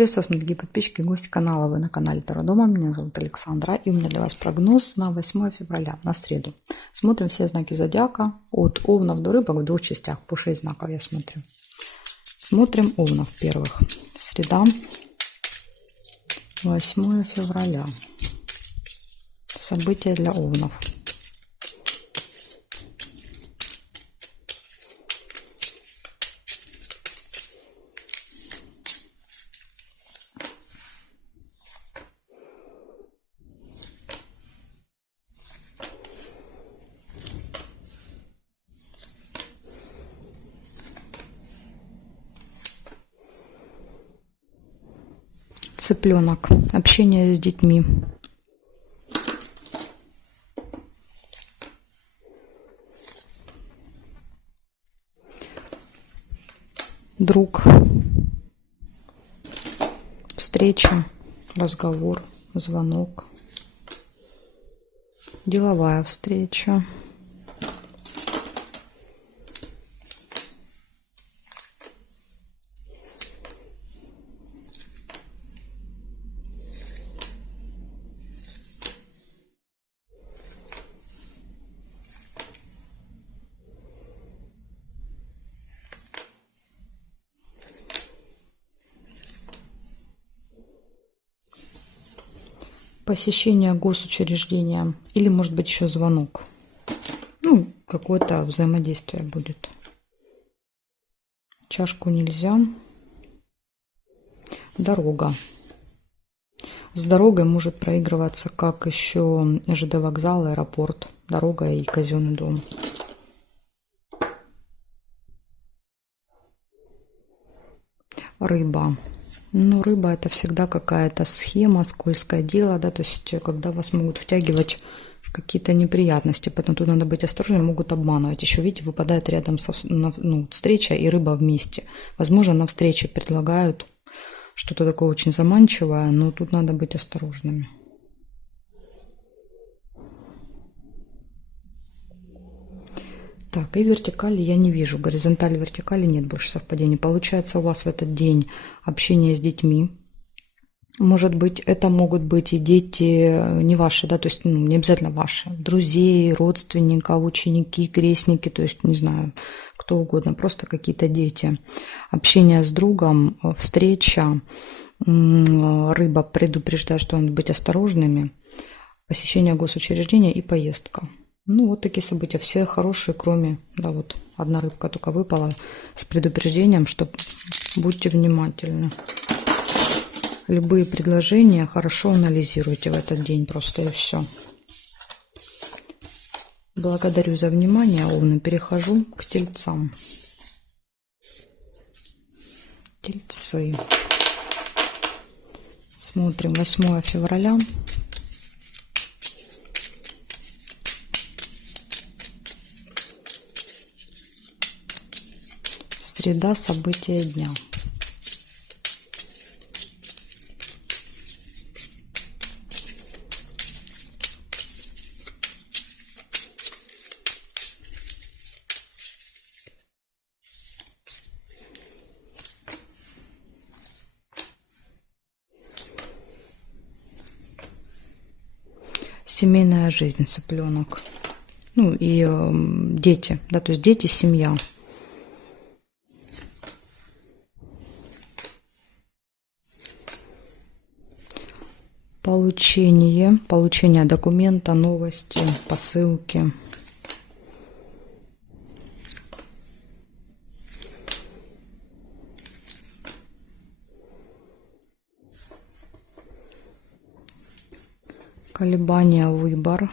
Приветствую, дорогие подписчики и гости канала. Вы на канале Таро Дома. Меня зовут Александра. И у меня для вас прогноз на 8 февраля, на среду. Смотрим все знаки зодиака. От Овнов до Рыбок в двух частях. По 6 знаков я смотрю. Смотрим Овнов первых. Среда, 8 февраля. События для Овнов. Цыпленок. Общение с детьми. Друг. Встреча. Разговор. Звонок. Деловая встреча. Посещение госучреждения или, может быть, еще звонок. Ну, какое-то взаимодействие будет. Чашку нельзя. Дорога. С дорогой может проигрываться как еще ЖД вокзал, аэропорт, дорога и казенный дом. Рыба. Ну, рыба — это всегда какая-то схема, скользкое дело, да, то есть когда вас могут втягивать в какие-то неприятности, поэтому тут надо быть осторожным, могут обманывать. Еще, видите, выпадает рядом встреча и рыба вместе. Возможно, на встрече предлагают что-то такое очень заманчивое, но тут надо быть осторожными. Так, и вертикали я не вижу. Горизонтали, вертикали нет больше совпадений. Получается, у вас в этот день общение с детьми. Может быть, это могут быть и дети не ваши, да, то есть не обязательно ваши. Друзей, родственников, ученики, крестники, то есть, не знаю, кто угодно, просто какие-то дети. Общение с другом, встреча. Рыба предупреждает, что надо быть осторожными. Посещение госучреждения и поездка. Ну, вот такие события. Все хорошие, кроме, да, вот одна рыбка только выпала с предупреждением, что будьте внимательны. Любые предложения хорошо анализируйте в этот день просто, и все. Благодарю за внимание, Овны. Перехожу к Тельцам. Тельцы. Смотрим 8 февраля. Среда, события дня. Семейная жизнь, цыпленок. Ну и дети, да, то есть дети, семья. Получение документа, новости, посылки. Колебания, выбор.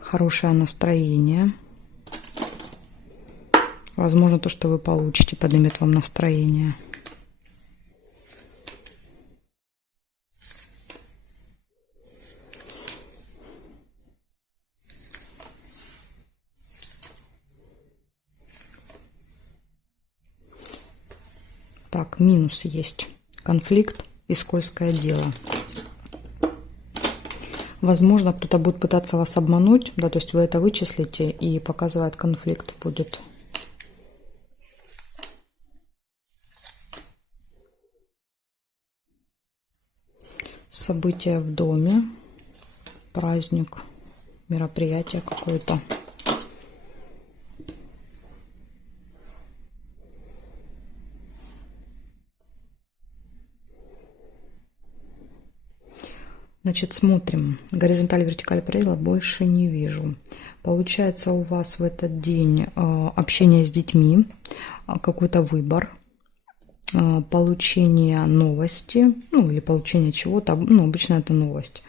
Хорошее настроение. Возможно, то, что вы получите, поднимет вам настроение. Так, минус есть. Конфликт и скользкое дело. Возможно, кто-то будет пытаться вас обмануть, да, то есть вы это вычислите, и показывает конфликт будет. Событие в доме, праздник, мероприятие какое-то. Значит, смотрим. Горизонталь, вертикаль, параллель больше не вижу. Получается у вас в этот день общение с детьми, какой-то выбор, получение новости, ну или получение чего-то, ну обычно это новость.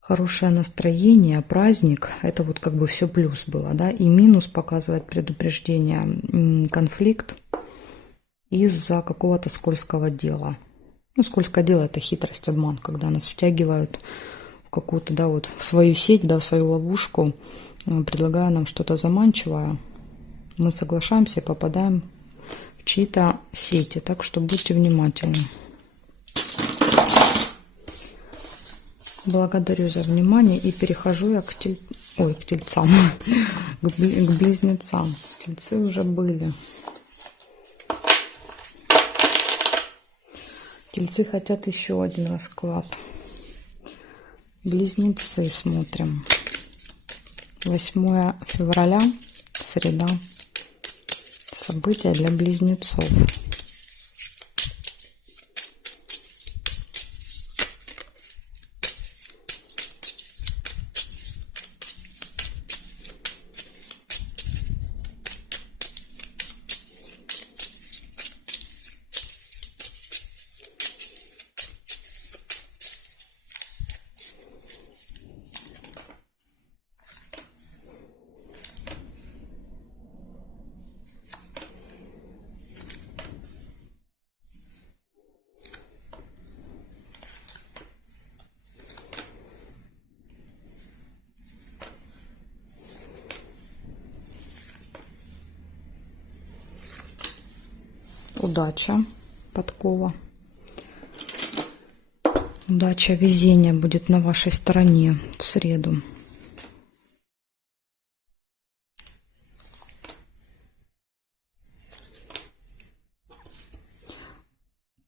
Хорошее настроение, праздник, это вот как бы все плюс было, да, и минус показывает предупреждение, конфликт из-за какого-то скользкого дела. Ну, скользкое дело – это хитрость, обман, когда нас втягивают в какую-то, да, вот в свою сеть, да, в свою ловушку, предлагая нам что-то заманчивое. Мы соглашаемся и попадаем в чьи-то сети, так что будьте внимательны. Благодарю за внимание и перехожу я к тельцам, к близнецам. Тельцы уже были. Тельцы хотят еще один расклад. Близнецы смотрим. 8 февраля, среда. События для близнецов. Удача, подкова. Удача, везение будет на вашей стороне в среду.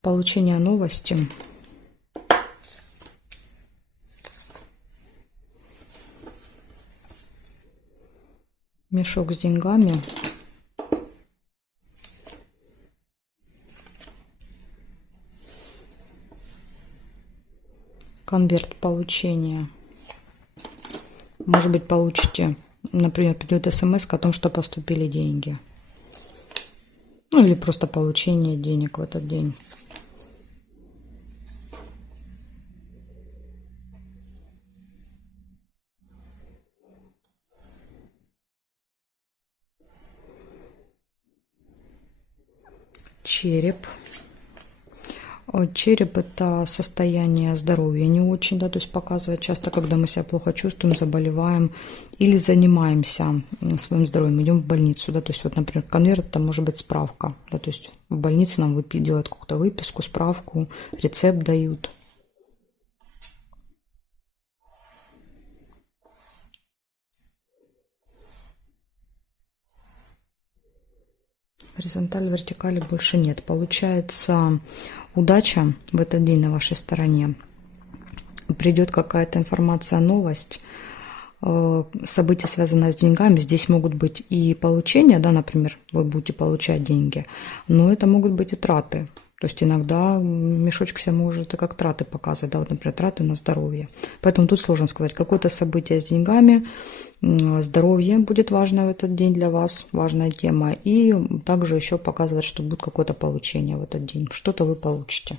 Получение новости. Мешок с деньгами. Конверт получения. Может быть, получите, например, придет смс о том, что поступили деньги. Ну или просто получение денег в этот день. Череп. Череп – это состояние здоровья не очень, да, то есть показывает часто, когда мы себя плохо чувствуем, заболеваем или занимаемся своим здоровьем, идем в больницу, да, то есть вот, например, конверт – это может быть справка, да, то есть в больнице нам делают какую-то выписку, справку, рецепт дают. Горизонталь, вертикали больше нет. Получается, удача в этот день на вашей стороне. Придет какая-то информация, новость, события, связанные с деньгами. Здесь могут быть и получения, да, например, вы будете получать деньги, но это могут быть и траты. То есть иногда мешочек себя может и как траты показывать, да, вот, например, траты на здоровье. Поэтому тут сложно сказать, какое-то событие с деньгами, здоровье будет важно в этот день для вас, важная тема. И также еще показывает, что будет какое-то получение в этот день, что-то вы получите.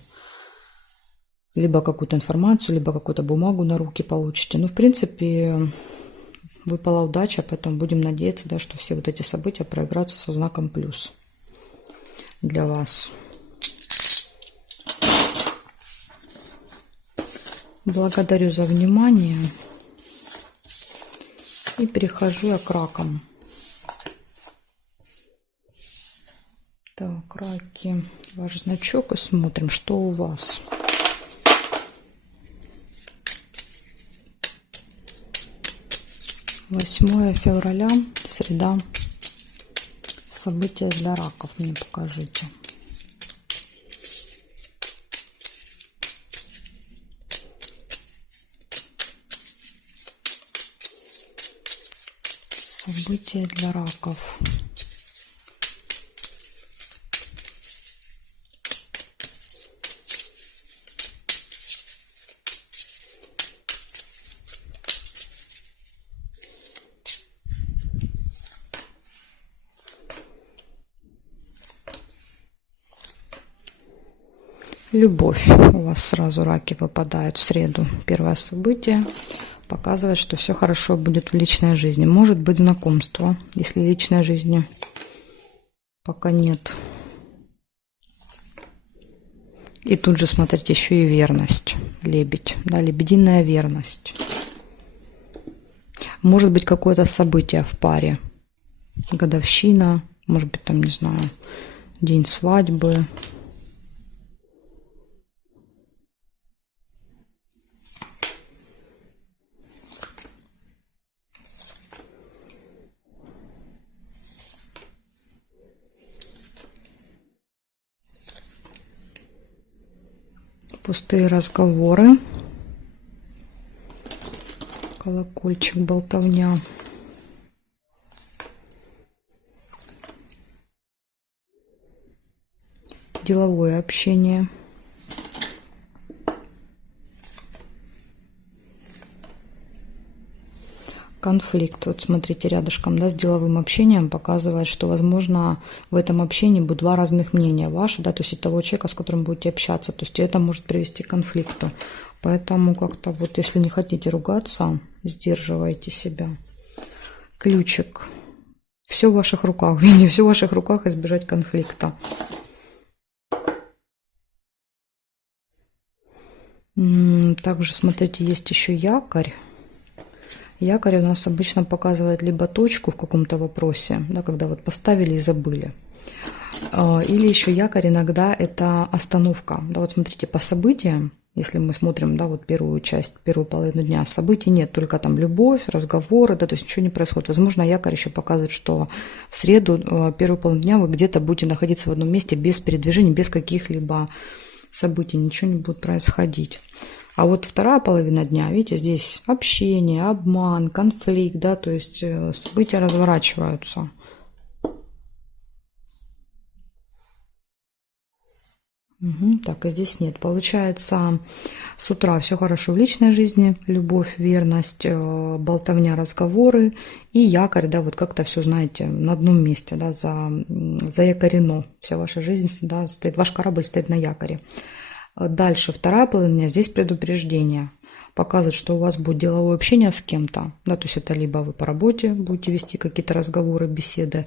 Либо какую-то информацию, либо какую-то бумагу на руки получите. Ну, в принципе, выпала удача, поэтому будем надеяться, да, что все вот эти события проиграются со знаком плюс для вас. Благодарю за внимание. И перехожу я к ракам. Так, раки. Ваш значок и смотрим, что у вас. «8 февраля, среда. События для раков мне покажите». События для раков. Любовь. У вас сразу раки выпадают в среду. Первое событие показывает, что все хорошо будет в личной жизни. Может быть знакомство, если личной жизни пока нет. И тут же, смотрите, еще и верность. Лебедь. Да, лебединая верность. Может быть какое-то событие в паре. Годовщина. Может быть там, не знаю, день свадьбы. Пустые разговоры. Колокольчик, болтовня. Деловое общение. Конфликт. Вот смотрите, рядышком, да, с деловым общением показывает, что, возможно, в этом общении будут два разных мнения ваши, да, то есть и того человека, с которым будете общаться. То есть это может привести к конфликту. Поэтому как-то вот, если не хотите ругаться, сдерживайте себя. Ключик. Все в ваших руках. Видите, все в ваших руках избежать конфликта. Также, смотрите, есть еще якорь. Якорь у нас обычно показывает либо точку в каком-то вопросе, да, когда вот поставили и забыли. Или еще якорь иногда это остановка. Да, вот смотрите, по событиям, если мы смотрим, да, вот первую часть, первую половину дня, событий нет, только там любовь, разговоры, да, то есть ничего не происходит. Возможно, якорь еще показывает, что в среду, первую половину дня вы где-то будете находиться в одном месте без передвижений, без каких-либо событий, ничего не будет происходить. А вот вторая половина дня, видите, здесь общение, обман, конфликт, да, то есть события разворачиваются. Так, и здесь нет. Получается, с утра все хорошо в личной жизни, любовь, верность, болтовня, разговоры и якорь, да, вот как-то все, знаете, на одном месте, да, заякорено. Вся ваша жизнь, да, стоит, ваш корабль стоит на якоре. Дальше, вторая половина, здесь предупреждение. Показывает, что у вас будет деловое общение с кем-то. Да, то есть это либо вы по работе будете вести какие-то разговоры, беседы,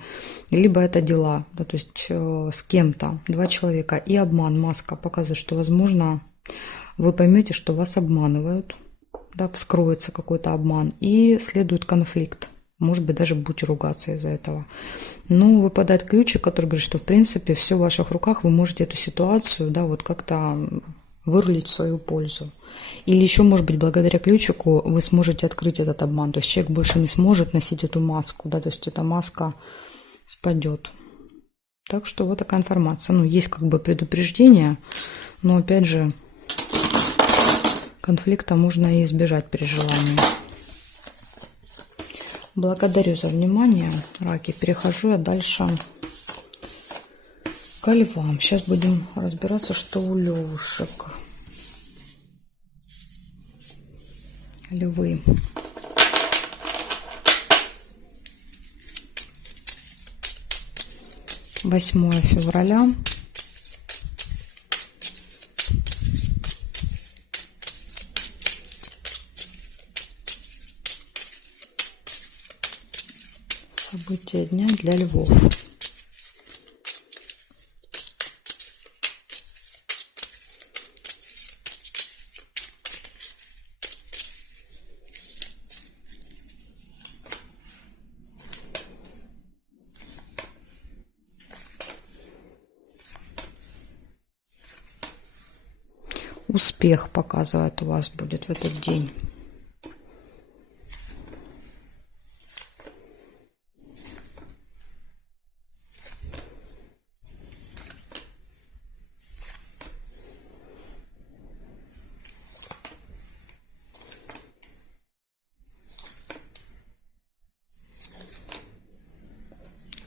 либо это дела, да, то есть с кем-то, два человека. И обман, маска показывает, что, возможно, вы поймете, что вас обманывают, да, вскроется какой-то обман, и следует конфликт. Может быть, даже будете ругаться из-за этого. Но выпадает ключик, который говорит, что в принципе все в ваших руках, вы можете эту ситуацию, да, вот как-то вырулить в свою пользу. Или еще, может быть, благодаря ключику вы сможете открыть этот обман. То есть человек больше не сможет носить эту маску, да, то есть эта маска спадет. Так что вот такая информация. Ну, есть как бы предупреждение, но опять же, конфликта можно и избежать при желании. Благодарю за внимание, раки. Перехожу я дальше к львам. Сейчас будем разбираться, что у левушек. Львы. Восьмое февраля. События дня для львов. Успех показывает у вас будет в этот день.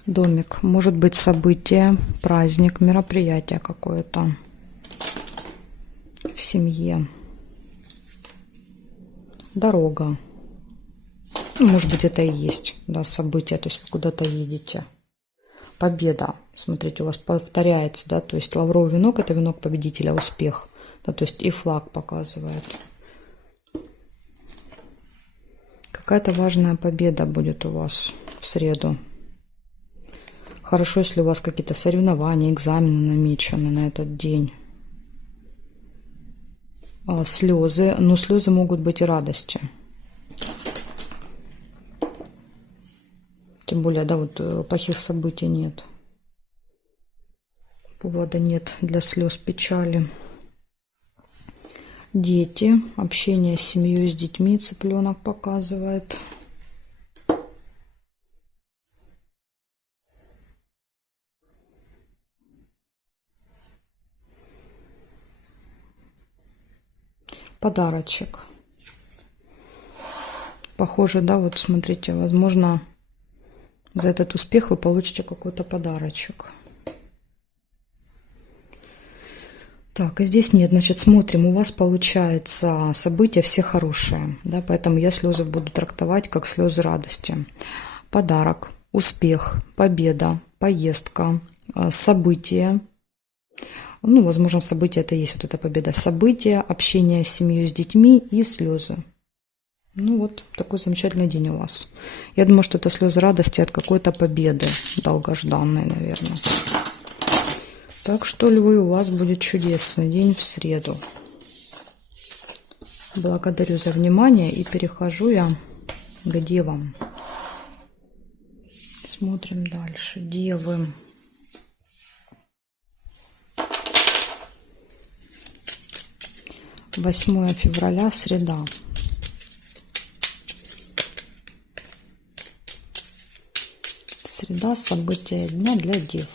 Домик. Может быть событие, праздник, мероприятие какое-то в семье. Дорога. Ну, может быть, это и есть, да, событие, то есть вы куда-то едете. Победа. Смотрите, у вас повторяется, да, то есть лавровый венок – это венок победителя, успех. Да, то есть и флаг показывает. Какая-то важная победа будет у вас в среду. Хорошо, если у вас какие-то соревнования, экзамены намечены на этот день. Слезы, но слезы могут быть и радости. Тем более, да, вот плохих событий нет. Повода нет для слез, печали. Дети, общение с семьей, с детьми, цыпленок показывает. Подарочек. Похоже, да, вот смотрите, возможно, за этот успех вы получите какой-то подарочек. Так, и здесь нет, значит, смотрим, у вас получается события все хорошие, да, поэтому я слезы буду трактовать как слезы радости. Подарок, успех, победа, поездка, событие. Ну, возможно, событие это и есть вот эта победа. События, общение с семьей, с детьми и слезы. Ну вот, такой замечательный день у вас. Я думаю, что это слезы радости от какой-то победы, долгожданной, наверное. Так что, львы, у вас будет чудесный день в среду. Благодарю за внимание и перехожу я к девам. Смотрим дальше. Девы. Восьмое февраля, среда. Среда, события дня для дев.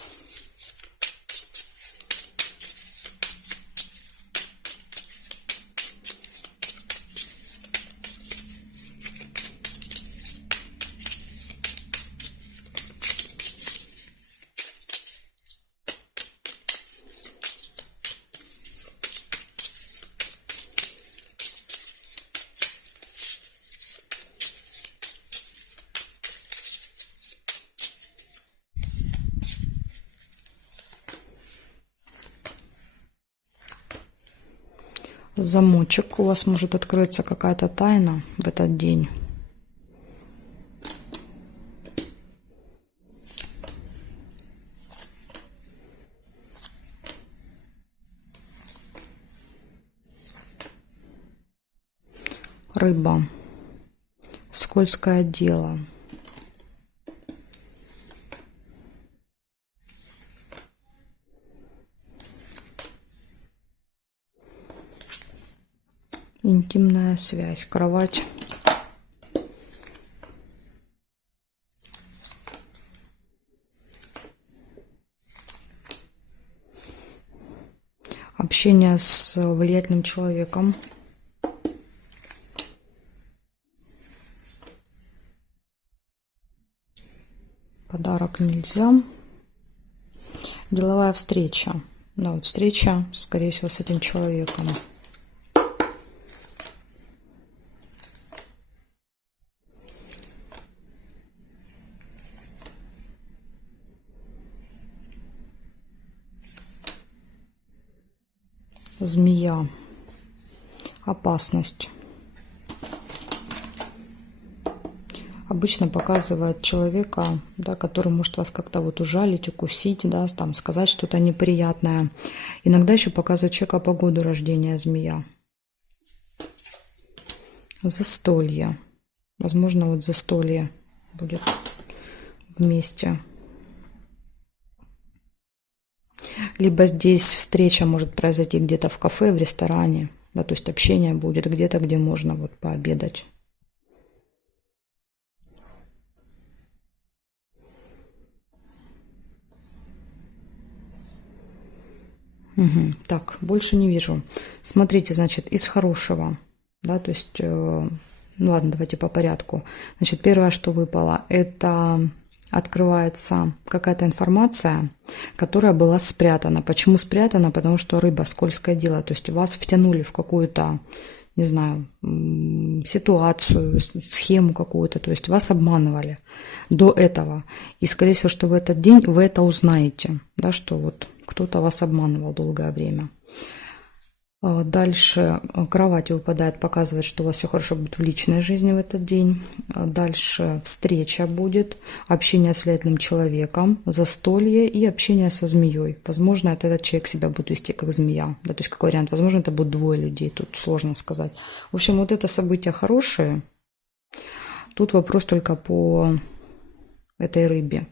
Замочек. У вас может открыться какая-то тайна в этот день. Рыба. Скользкое дело. Интимная связь. Кровать. Общение с влиятельным человеком. Подарок нельзя. Деловая встреча. Да, вот встреча, скорее всего, с этим человеком. Змея. Опасность. Обычно показывает человека, да, который может вас как-то вот ужалить, укусить, да, там сказать что-то неприятное. Иногда еще показывает человека по году рождения змея. Застолье. Возможно, вот застолье будет вместе. Либо здесь встреча может произойти где-то в кафе, в ресторане. Да, то есть общение будет где-то, где можно вот пообедать. Угу. Так, больше не вижу. Смотрите, значит, из хорошего. Да, то есть, ну ладно, давайте по порядку. Значит, первое, что выпало, это открывается какая-то информация, которая была спрятана. Почему спрятана? Потому что рыба — скользкое дело. То есть вас втянули в какую-то, не знаю, ситуацию, схему какую-то. То есть вас обманывали до этого. И, скорее всего, что в этот день вы это узнаете, да, что вот кто-то вас обманывал долгое время. Дальше кровать выпадает, показывает, что у вас все хорошо будет в личной жизни в этот день. Дальше встреча будет, общение с влиятельным человеком, застолье и общение со змеей. Возможно, этот человек себя будет вести как змея. Да, то есть, как вариант, возможно, это будет двое людей, тут сложно сказать. В общем, вот это события хорошие. Тут вопрос только по этой рыбе.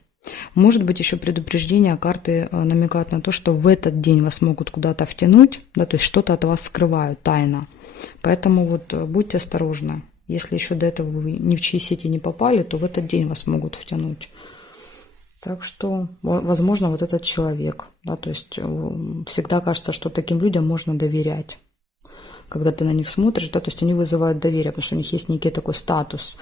Может быть, еще предупреждение, карты намекают на то, что в этот день вас могут куда-то втянуть, да, то есть что-то от вас скрывают тайно. Поэтому вот будьте осторожны. Если еще до этого вы ни в чьи сети не попали, то в этот день вас могут втянуть. Так что, возможно, вот этот человек, да, то есть всегда кажется, что таким людям можно доверять. Когда ты на них смотришь, да, то есть они вызывают доверие, потому что у них есть некий такой статус.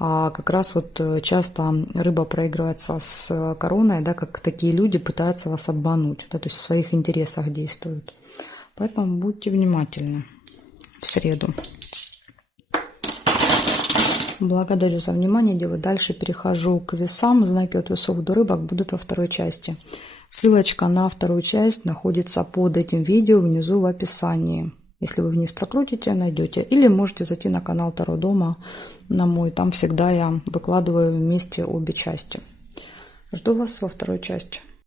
А как раз вот часто рыба проигрывается с короной, да, как такие люди пытаются вас обмануть, да, то есть в своих интересах действуют. Поэтому будьте внимательны в среду. Благодарю за внимание, девы. Дальше перехожу к весам. Знаки от весов до рыбок будут во второй части. Ссылочка на вторую часть находится под этим видео внизу в описании. Если вы вниз прокрутите, найдете. Или можете зайти на канал Таро Дома, на мой. Там всегда я выкладываю вместе обе части. Жду вас во второй части.